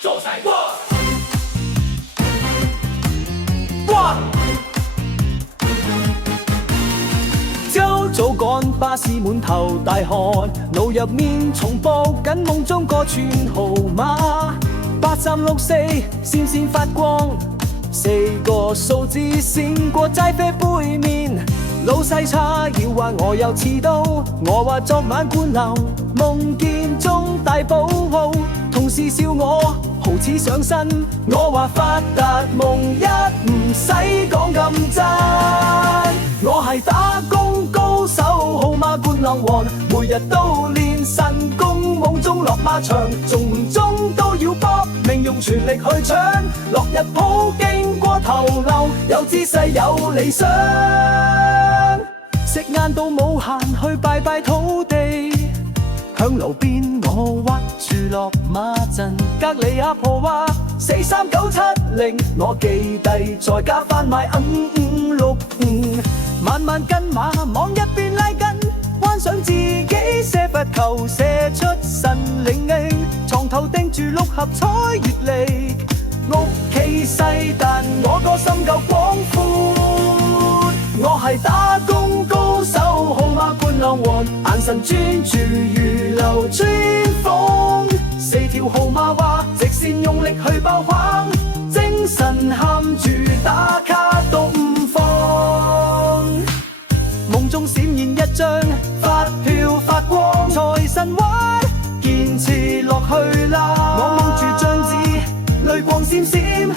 做晒過。哇！朝早趕巴士滿頭大汗，腦入面重播緊夢中個串號碼，8364閃閃發光，4個數字閃過齋啡杯面。老細差要話我又遲到，我話昨晚灌流，夢見中大寶號，同事笑我好似上身，我話發達夢一唔使講咁真，我係打工高手，號碼灌流王，每日都練神功，夢中落馬場，中唔中都要搏命，用全力去搶，落日鋪經過頭流，有姿勢有理想。食晏到冇閒去拜拜土地，響路邊我屈住落馬陣，隔離阿婆話43970，我記低再加翻埋5565，慢慢跟馬往一邊拉筋，幻想自己射罰球射出神靈，床頭釘住6合彩月曆，屋企細但我個心夠廣闊，我係打工高手，號碼灌流王，眼神專注如流川楓，4條號碼話直線用力去爆框，精神喊住打卡都唔放，夢中閃現一張發票發光，財神話堅持落去啦，我望住張紙淚光閃閃，呢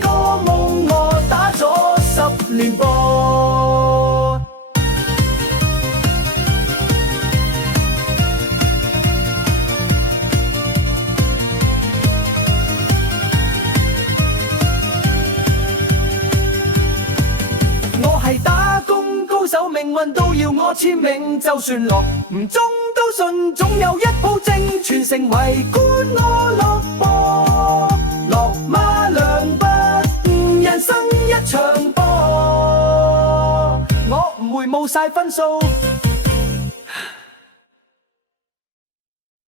個夢我打咗10年噃。我係打工高手，命運都要我簽名，就算落唔中都信，總有一鋪正全城圍觀我落播，落馬兩筆，人生一場波，我唔會冇晒分數。